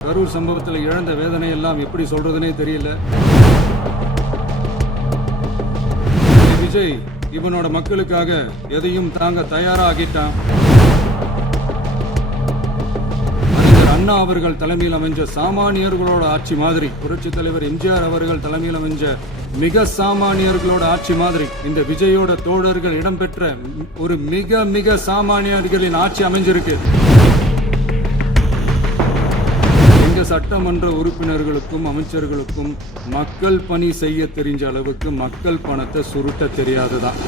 கரூர் சம்பவத்தில் இழந்த வேதனை எல்லாம் எப்படி சொல்றதுனே தெரியல. விஜய் இவனோட மக்களுக்காக எதையும் தாங்க தயாராகிட்டான். அண்ணா அவர்கள் தலைமையில் அமைஞ்ச சாமானியர்களோட ஆட்சி மாதிரி, புரட்சி தலைவர் எம்ஜிஆர் அவர்கள் தலைமையில் அமைஞ்ச மிக சாமானியர்களோட ஆட்சி மாதிரி இந்த விஜயோட தோழர்கள் இடம்பெற்ற ஒரு மிக மிக சாமானியர்களின் ஆட்சி அமைஞ்சிருக்கு. எங்க சட்டமன்ற உறுப்பினர்களுக்கும் அமைச்சர்களுக்கும் மக்கள் பணி செய்ய தெரிஞ்ச அளவுக்கு மக்கள் பணத்தை சுருட்ட தெரியாதுதான்.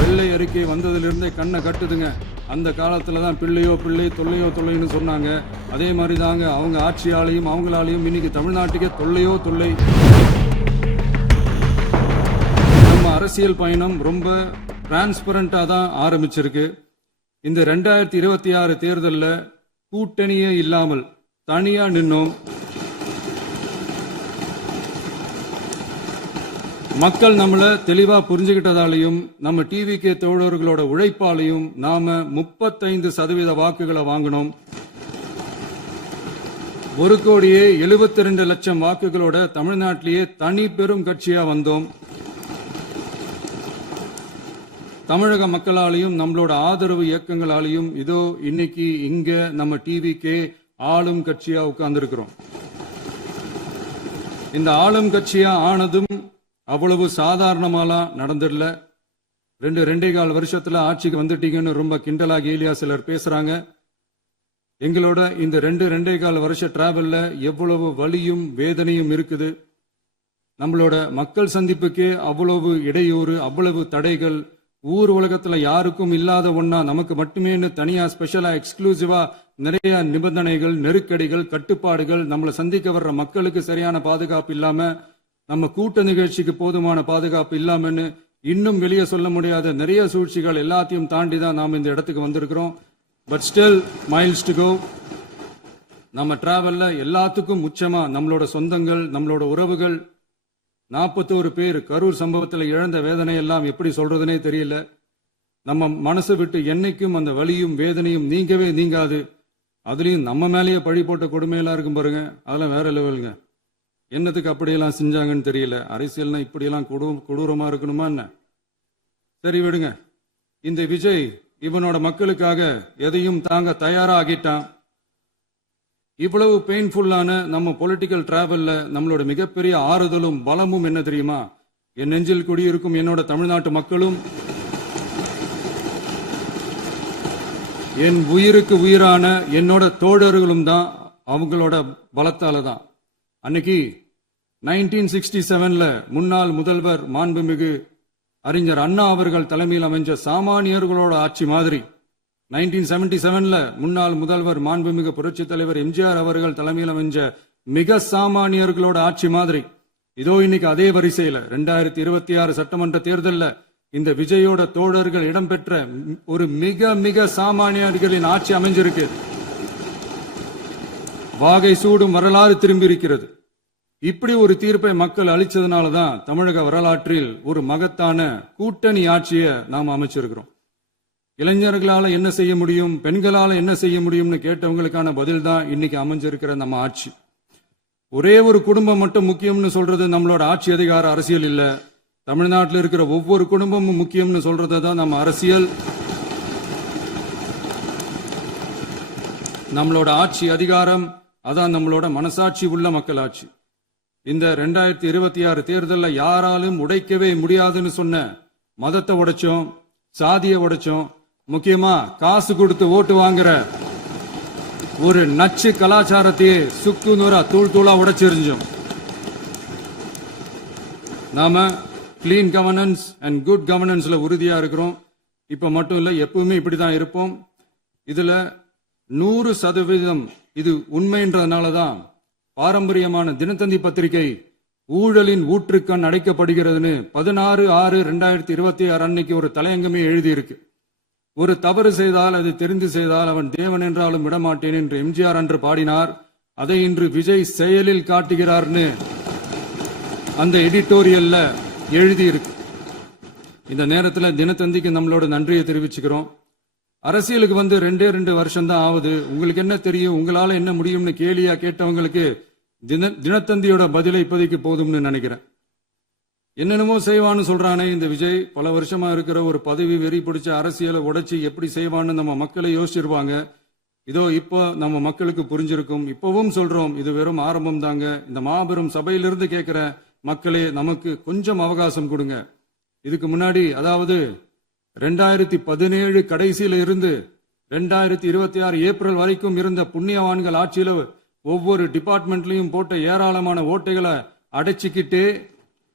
வெள்ளை அறிக்கை வந்ததிலிருந்தே கண்ணை கட்டுதுங்க. அந்த காலத்துல தான் பிள்ளையோ பிள்ளை தொல்லையோ தொல்லைன்னு சொன்னாங்க. அதே மாதிரி தாங்க அவங்க ஆட்சியாலையும் அவங்களாலையும் இன்னைக்கு தமிழ்நாட்டுக்கே தொல்லையோ தொல்லை. நம்ம அரசியல் பயணம் ரொம்ப டிரான்ஸ்பரண்டா தான் ஆரம்பிச்சிருக்கு. இந்த 2026 தேர்தலில் கூட்டணியே இல்லாமல் தனியா நின்னோம். மக்கள் நம்மள தெளிவா புரிஞ்சுகிட்டதாலையும் நம்ம டிவிகே தோழர்களோட உழைப்பாலையும் நாம 35% வாக்குகளை வாங்கினோம். 1,72,00,000 வாக்குகளோட தமிழ்நாட்டிலேயே தனி பெரும் கட்சியா வந்தோம். தமிழக மக்களாலையும் நம்மளோட ஆதரவு இயக்கங்களாலையும் இதோ இன்னைக்கு இங்க நம்ம டிவிகே ஆளும் கட்சியா உட்கார்ந்துருக்கிறோம். இந்த ஆளும் கட்சியா ஆனதும் அவ்வளவு சாதாரணமாலாம் நடந்துடல. 2.25 வருஷத்துல ஆட்சிக்கு வந்துட்டீங்கன்னு ரொம்ப கிண்டலா கேலியா சிலர் பேசுறாங்க. எங்களோட இந்த 2.25 வருஷ டிராவல்ல எவ்வளவு வலியும் வேதனையும் இருக்குது. நம்மளோட மக்கள் சந்திப்புக்கே அவ்வளவு இடையூறு, அவ்வளவு தடைகள், ஊர் உலகத்துல யாருக்கும் இல்லாத ஒன்னா நமக்கு மட்டுமே தனியா ஸ்பெஷலா எக்ஸ்க்ளூசிவா நிறைய நிபந்தனைகள், நெருக்கடிகள், கட்டுப்பாடுகள், நம்மளை சந்திக்க வர்ற மக்களுக்கு சரியான பாதுகாப்பு இல்லாம, நம்ம கூட்ட நிகழ்ச்சிக்கு போதுமான பாதுகாப்பு இல்லாமன்னு இன்னும் வெளியே சொல்ல முடியாத நிறைய சூழ்ச்சிகள் எல்லாத்தையும் தாண்டி தான் நாம் இந்த இடத்துக்கு வந்திருக்கிறோம். But still miles to go. நம்ம டிராவல்ல எல்லாத்துக்கும் உச்சமா நம்மளோட சொந்தங்கள், நம்மளோட உறவுகள். 41 பேர் கரூர் சம்பவத்தில் இழந்த வேதனை எல்லாம் எப்படி சொல்றதுனே தெரியல. நம்ம மனசு விட்டு என்னைக்கும் அந்த வலியும் வேதனையும் நீங்கவே நீங்காது. அதுலயும் நம்ம மேலேயே பழி போட்ட கொடுமையெல்லாம் இருக்கும் பாருங்க, அதெல்லாம் வேற லெவலுங்க. என்னத்துக்கு அப்படியெல்லாம் செஞ்சாங்கன்னு தெரியல. அரசியல்னா இப்படியெல்லாம் கொடூரமா இருக்கணுமா என்ன? சரி விடுங்க. இந்த விஜய் இவனோட மக்களுக்காக எதையும் தாங்க தயாராகிட்டான். இவ்வளவு பெயின்ஃபுல்லான நம்ம பொலிட்டிக்கல் டிராவல்ல நம்மளோட மிகப்பெரிய ஆறுதலும் பலமும் என்ன தெரியுமா? என் நெஞ்சில் குடியிருக்கும் என்னோட தமிழ்நாட்டு மக்களும், என் உயிருக்கு உயிரான என்னோட தோழர்களும் தான். அவங்களோட பலத்தால தான். அன்னைக்கு 1967 முன்னாள் முதல்வர் மாண்புமிகு அறிஞர் அண்ணா அவர்கள் தலைமையில் அமைஞ்ச சாமானியர்களோட ஆட்சி மாதிரி, 1977 முன்னாள் முதல்வர் மாண்புமிகு புரட்சி தலைவர் எம்ஜிஆர் அவர்கள் தலைமையில் அமைஞ்ச மிக சாமானியர்களோட ஆட்சி மாதிரி, இதோ இன்னைக்கு அதே வரிசையில 2026 சட்டமன்ற தேர்தலில் இந்த விஜயோட தோழர்கள் இடம்பெற்ற ஒரு மிக மிக சாமானியர்களின் ஆட்சி அமைஞ்சிருக்கு. வாகை சூடும் வரலாறு திரும்பி இருக்கிறது. இப்படி ஒரு தீர்ப்பை மக்கள் அளிச்சதுனாலதான் தமிழக வரலாற்றில் ஒரு மகத்தான கூட்டணி ஆட்சியை நாம் அமைச்சிருக்கிறோம். இளைஞர்களால என்ன செய்ய முடியும், பெண்களால என்ன செய்ய முடியும்னு கேட்டவங்களுக்கான பதில் தான் இன்னைக்கு அமைஞ்சிருக்கிற நம்ம ஆட்சி. ஒரே ஒரு குடும்பம் மட்டும் முக்கியம்னு சொல்றது நம்மளோட ஆட்சி அதிகார அரசியல் இல்ல. தமிழ்நாட்டில் இருக்கிற ஒவ்வொரு குடும்பமும் முக்கியம்னு சொல்றது தான் நம்ம அரசியல். நம்மளோட ஆட்சி அதிகாரம் அதான் நம்மளோட மனசாட்சி உள்ள மக்கள் ஆட்சி. இந்த 2026 தேர்தலில் யாராலும் உடைக்கவே முடியாதுன்னு சொன்ன மதத்தை உடைச்சோம், சாதியை உடைச்சோம், முக்கியமா காசு கொடுத்து ஓட்டு வாங்குற ஒரு நச்சு கலாச்சாரத்தையே சுக்கு நூறா தூள் தூளா உடைச்சிருந்தோம். நாம கிளீன் கவர்னன்ஸ் அண்ட் குட் கவர்னன்ஸ்ல உறுதியா இருக்கிறோம். இப்ப மட்டும் இல்ல, எப்பவுமே இப்படிதான் இருப்போம். இதுல 100% இது உண்மைன்றதுனாலதான் பாரம்பரியமான தினத்தந்தி பத்திரிகை ஊழலின் ஊற்றுக்கண் அடைக்கப்படுகிறதுன்னு 16/6/2026 அன்னைக்கு ஒரு தலையங்கமே எழுதியிருக்கு. ஒரு தவறு செய்தால் அது தெரிந்து செய்தால் அவன் தேவன் என்றாலும் விடமாட்டேன் என்று எம்ஜிஆர் அன்று பாடினார். அதை இன்று விஜய் செயலில் காட்டுகிறார்னு அந்த எடிட்டோரியல்ல எழுதி இருக்கு. இந்த நேரத்தில் தினத்தந்திக்கு நம்மளோட நன்றியை தெரிவிச்சுக்கிறோம். அரசியலுக்கு வந்து 2 வருஷம் தான் ஆகுது, உங்களுக்கு என்ன தெரியும், உங்களால என்ன முடியும்னு கேலியா கேட்டவங்களுக்கு தினத்தந்தியோட பதிலை இப்போதைக்கு போதும்னு நினைக்கிறேன். என்னென்னமோ செய்வான்னு சொல்றானே இந்த விஜய், பல வருஷமா இருக்கிற ஒரு பதவி வெறி பிடிச்ச அரசியலை உடைச்சி எப்படி செய்வான்னு நம்ம மக்களை யோசிச்சிருவாங்க. இதோ இப்போ நம்ம மக்களுக்கு புரிஞ்சிருக்கும். இப்பவும் சொல்றோம், இது வெறும் ஆரம்பம் தாங்க. இந்த மாபெரும் சபையிலிருந்து கேட்கிற மக்களே, நமக்கு கொஞ்சம் அவகாசம் கொடுங்க. இதுக்கு முன்னாடி, அதாவது 2017 கடைசியில இருந்து 2026 ஏப்ரல் வரைக்கும் இருந்த புண்ணியவான்கள் ஆட்சியில ஒவ்வொரு டிபார்ட்மெண்ட்லயும் போட்ட ஏராளமான ஓட்டைகளை அடைச்சிக்கிட்டே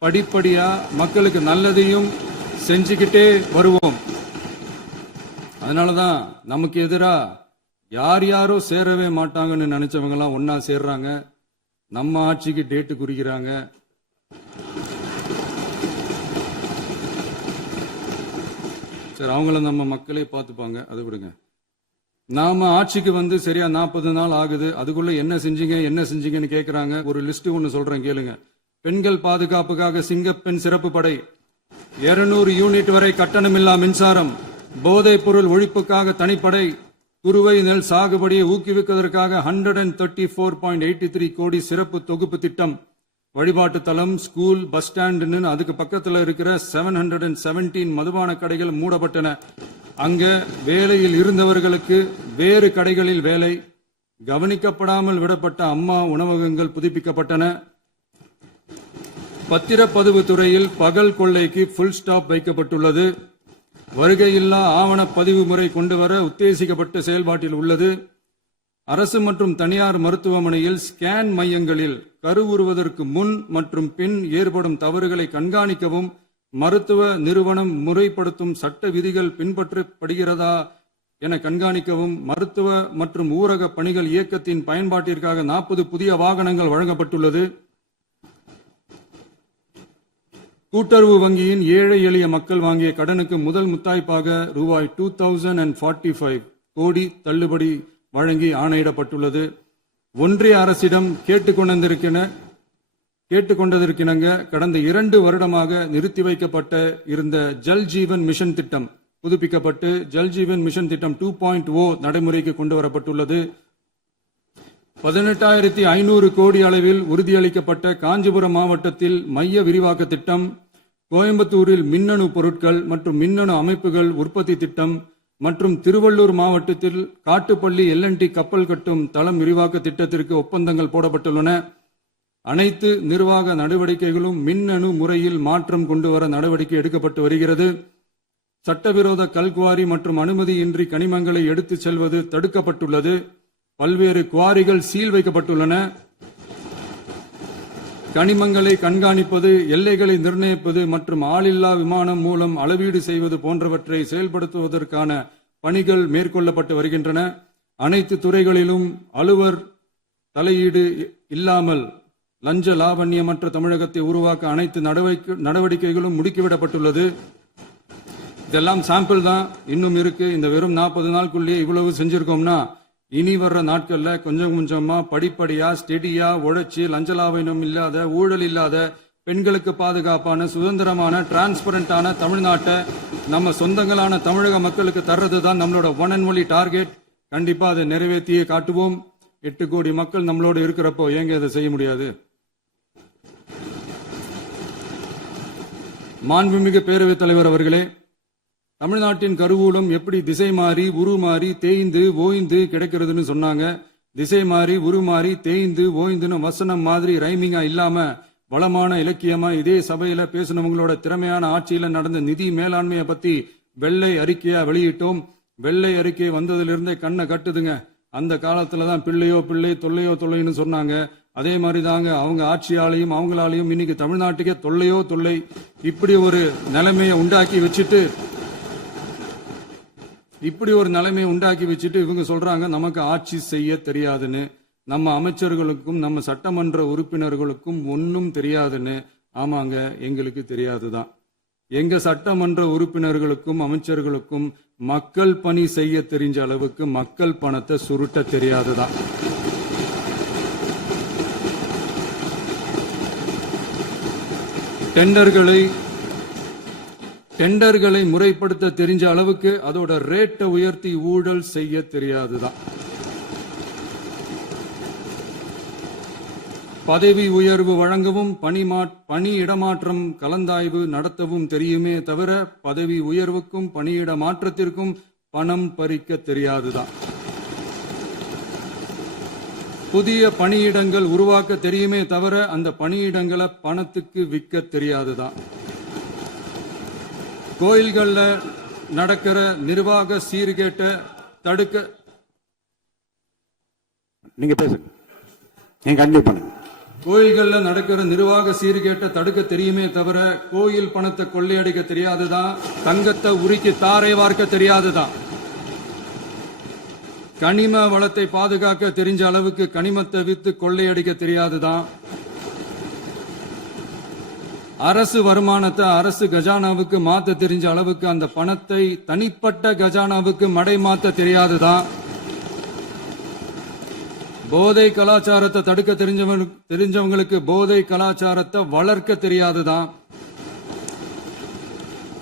படிப்படியா மக்களுக்கு நல்லதையும் செஞ்சுக்கிட்டே வருவோம். அதனாலதான் நமக்கு எதிரா யாரோ சேரவே மாட்டாங்கன்னு நினைச்சவங்க எல்லாம் ஒன்னா சேர்றாங்க, நம்ம ஆட்சிக்கு டேட்டு குறிக்கிறாங்க. சரி, அவங்கள நம்ம மக்களே பார்த்துப்பாங்க, அது விடுங்க. நாம ஆட்சிக்கு வந்து சரியா 40 நாள் ஆகுது, அதுக்குள்ள என்ன செஞ்சீங்கன்னு கேக்குறாங்க. ஒரு லிஸ்ட் ஒன்னு சொல்றேன் கேளுங்க. பெண்கள் பாதுகாப்புக்காக சிங்கப்பெண் சிறப்பு படை, 200 யூனிட் வரை கட்டணமில்லா மின்சாரம், போதைப் பொருள் ஒழிப்புக்காக தனிப்படை, குறுவை நெல் சாகுபடியை ஊக்குவிப்பதற்காக 134.83 கோடி சிறப்பு தொகுப்பு திட்டம், வழிபாட்டு தலம், ஸ்கூல், பஸ் ஸ்டாண்டுன்னு அதுக்கு பக்கத்துல இருக்கிற 717 மதுபான கடைகள் மூடப்பட்டன. அங்க வேலையில் இருந்தவர்களுக்கு வேறு கடைகளில் வேலை, கவனிக்கப்படாமல் விடப்பட்ட அம்மா உணவகங்கள் புதுப்பிக்கப்பட்டன. பத்திரப்பதிவு துறையில் பகல் கொள்ளைக்கு புல் ஸ்டாப் வைக்கப்பட்டுள்ளது. வருகையில்லா ஆவண பதிவு முறை கொண்டு வர உத்தேசிக்கப்பட்ட செயல்பாட்டில் உள்ளது. அரசு மற்றும் தனியார் மருத்துவமனையில் ஸ்கேன் மையங்களில் கருவுறுவதற்கு முன் மற்றும் பின் ஏற்படும் தவறுகளை கண்காணிக்கவும், மருத்துவ நிறுவனம் முறைப்படுத்தும் சட்ட விதிகள் பின்பற்றப்படுகிறதா என கண்காணிக்கவும், மருத்துவ மற்றும் ஊரக பணிகள் இயக்கத்தின் பயன்பாட்டிற்காக 40 புதிய வாகனங்கள் வழங்கப்பட்டுள்ளது. கூட்டுறவு வங்கியின் ஏழை எளிய மக்கள் வாங்கிய கடனுக்கு முதல் முத்தாய்ப்பாக ரூபாய் 2045 கோடி தள்ளுபடி வழங்கி ஆணையிடப்பட்டுள்ளது. ஒன்றிய அரசிடம் கேட்டுக்கொண்டதற்கிணங்க கடந்த 2 வருடமாக நிறுத்தி வைக்கப்பட்ட இருந்த ஜல் ஜீவன் மிஷன் திட்டம் புதுப்பிக்கப்பட்டு ஜல் ஜீவன் மிஷன் திட்டம் 2.0 நடைமுறைக்கு கொண்டு வரப்பட்டுள்ளது. 18,500 கோடி அளவில் உறுதியளிக்கப்பட்ட காஞ்சிபுரம் மாவட்டத்தில் மைய விரிவாக்க திட்டம், கோயம்புத்தூரில் மின்னணு பொருட்கள் மற்றும் மின்னணு அமைப்புகள் உற்பத்தி திட்டம் மற்றும் திருவள்ளூர் மாவட்டத்தில் காட்டுப்பள்ளி LNT கப்பல் கட்டும் தளம் விரிவாக்க திட்டத்திற்கு ஒப்பந்தங்கள் போடப்பட்டுள்ளன. அனைத்து நிர்வாக நடவடிக்கைகளும் மின்னணு முறையில் மாற்றம் கொண்டு வர நடவடிக்கை எடுக்கப்பட்டு வருகிறது. சட்டவிரோத கல்குவாரி மற்றும் அனுமதியின்றி கனிமங்களை எடுத்துச் செல்வது தடுக்கப்பட்டுள்ளது. பல்வேறு குவாரிகள் சீல் வைக்கப்பட்டுள்ளன. கனிமங்களை கண்காணிப்பது, எல்லைகளை நிர்ணயிப்பது மற்றும் ஆளில்லா விமானம் மூலம் அளவீடு செய்வது போன்றவற்றை செயல்படுத்துவதற்கான பணிகள் மேற்கொள்ளப்பட்டு வருகின்றன. அனைத்து துறைகளிலும் அலுவலர் தலையீடு இல்லாமல் லஞ்ச லாவண்யமற்ற தமிழகத்தை உருவாக்க அனைத்து நடவடிக்கைகளும் முடுக்கிவிடப்பட்டுள்ளது. இதெல்லாம் சாம்பிள் தான், இன்னும் இருக்கு. இந்த வெறும் 40 நாளுக்குள்ளேயே இவ்வளவு செஞ்சிருக்கோம்னா, இனி வர்ற நாட்கள்ல கொஞ்சம் கொஞ்சமா படிப்படியா ஸ்டெடியா உழைச்சி லஞ்ச லாவண்யம் இல்லாத, ஊழல் இல்லாத, பெண்களுக்கு பாதுகாப்பான, சுதந்திரமான, டிரான்ஸ்பரண்டான தமிழ்நாட்டை நம்ம சொந்தங்களான தமிழக மக்களுக்கு தர்றது தான் நம்மளோட ஒன் அண்ட் ஒன்லி டார்கெட். கண்டிப்பா அதை நிறைவேற்றியே காட்டுவோம். 8 கோடி மக்கள் நம்மளோட இருக்கிறப்போ ஏங்க அதை செய்ய முடியாது? மாண்புமிகு பேரவைத் தலைவர் அவர்களே, தமிழ்நாட்டின் கருவூலம் எப்படி திசை மாறி உருமாறி தேய்ந்து ஓய்ந்து கிடைக்கிறதுன்னு சொன்னாங்க. திசை மாறி உருமாறி தேய்ந்து ஓய்ந்துன்னு வசனம் மாதிரி ரைமிங்கா இல்லாம வளமான இலக்கியமா இதே சபையில பேசினவங்களோட திறமையான ஆட்சியில நடந்த நிதி மேலாண்மையை பத்தி வெள்ளை அறிக்கையா வெளியிட்டோம். வெள்ளை அறிக்கை வந்ததிலிருந்தே கண்ணை கட்டுதுங்க. அந்த காலத்துலதான் பிள்ளையோ பிள்ளை தொல்லையோ தொல்லைன்னு சொன்னாங்க. அதே மாதிரி தாங்க அவங்க ஆட்சியாலையும் அவங்களாலையும் இன்னைக்கு தமிழ்நாட்டுக்கே தொல்லையோ தொல்லை. இப்படி ஒரு நிலைமையை உண்டாக்கி வச்சுட்டு இவங்க சொல்றாங்க நமக்கு ஆட்சி செய்ய தெரியாதுன்னு. நம்ம அமைச்சர்களுக்கும் நம்ம சட்டமன்ற உறுப்பினர்களுக்கும் ஒன்னும் தெரியாதுன்னு. ஆமாங்க, எங்களுக்கு தெரியாதுதான். எங்க சட்டமன்ற உறுப்பினர்களுக்கும் அமைச்சர்களுக்கும் மக்கள் பணி செய்ய தெரிஞ்ச அளவுக்கு மக்கள் பணத்தை சுருட்ட தெரியாதுதான். டெண்டர்களை முறைப்படுத்த தெரிஞ்ச அளவுக்கு அதோட ரேட்டை உயர்த்தி ஊழல் செய்ய தெரியாதுதான். பதவி உயர்வு வழங்கவும் பணி இடமாற்றம் கலந்தாய்வு நடத்தவும் தெரியுமே தவிர பதவி உயர்வுக்கும் பணியிட மாற்றத்திற்கும் பணம் பறிக்க தெரியாதுதான். புதிய பணியிடங்கள் உருவாக்க தெரியுமே தவிர அந்த பணியிடங்களை பணத்துக்கு விற்க தெரியாதுதான். கோயில்கள்ல நடக்கிற நிர்வாக சீர்கேட்டை தடுக்க நீங்க பேசுங்க, நீங்க கண்டினியூ பண்ணுங்க. கோயில்கள்ல நடக்கிற நிர்வாக சீர்கேட்டை தடுக்க தெரியுமே தவிர கோயில் பணத்தை கொள்ளையடிக்க தெரியாதுதான். தங்கத்தை உருக்கி தாரை வார்க்க தெரியாதுதான். கனிம வளத்தை பாதுகாக்க தெரிஞ்ச அளவுக்கு கனிமத்தை வித்து கொள்ளையடிக்க தெரியாதுதான். அரசு வருமானத்தை அரசு கஜானாவுக்கு மாத்த தெரிஞ்ச அளவுக்கு அந்த பணத்தை தனிப்பட்ட கஜானாவுக்கு மடை மாத்த தெரியாதுதான். போதை கலாச்சாரத்தை தடுக்க தெரிஞ்சவங்களுக்கு போதை கலாச்சாரத்தை வளர்க்க தெரியாதுதான்.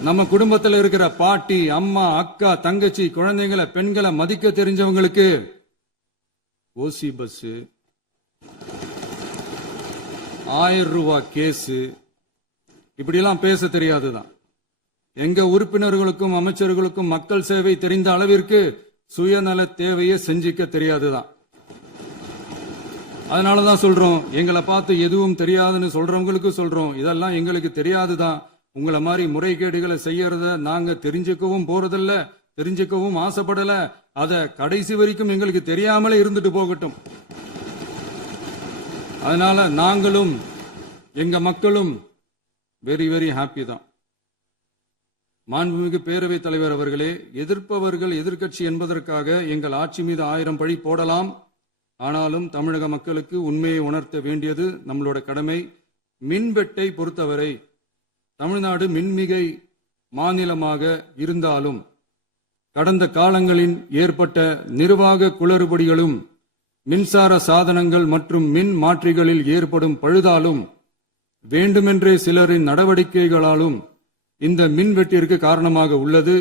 நம்ம குடும்பத்தில் இருக்கிற பாட்டி, அம்மா, அக்கா, தங்கச்சி, குழந்தைங்களை, பெண்களை மதிக்க தெரிஞ்சவங்களுக்கு ஓசி பஸ், 1000 ரூபாய் கேஸ், இப்படியெல்லாம் பேச தெரியாதுதான். எங்க உறுப்பினர்களுக்கும் அமைச்சர்களுக்கும் மக்கள் சேவை தெரிந்த அளவிற்கு சுயநல தேவையை செஞ்சிக்க தெரியாதுதான். அதனாலதான் சொல்றோம், எங்களை பார்த்து எதுவும் தெரியாதுன்னு சொல்றவங்களுக்கு சொல்றோம், இதெல்லாம் எங்களுக்கு தெரியாதுதான். உங்களை மாதிரி முறைகேடுகளை செய்யறத நாங்க தெரிஞ்சுக்கவும் போறதில்ல, தெரிஞ்சுக்கவும் ஆசைப்படல. அத கடைசி வரைக்கும் எங்களுக்கு தெரியாமலே இருந்துட்டு போகட்டும். அதனால நாங்களும் எங்க மக்களும் வெரி வெரி ஹாப்பி தான். மாண்புமிகு பேரவைத் தலைவர் அவர்களே, எதிர்ப்பவர்கள் எதிர்க்கட்சி என்பதற்காக எங்கள் ஆட்சி மீது 1000 பழி போடலாம். ஆனாலும் தமிழக மக்களுக்கு உண்மையை உணர்த்த வேண்டியது நம்மளோட கடமை. மின்வெட்டை பொறுத்தவரை தமிழ்நாடு மின்மிகை மாநிலமாக இருந்தாலும் கடந்த காலங்களில் ஏற்பட்ட நிர்வாக குளறுபடிகளும் மின்சார சாதனங்கள் மற்றும் மின் மாற்றிகளில் ஏற்படும் பழுதாலும் வேண்டுமென்றே சிலரின் நடவடிக்கைகளாலும் இந்த மின்வெட்டிற்கு காரணமாக உள்ளது.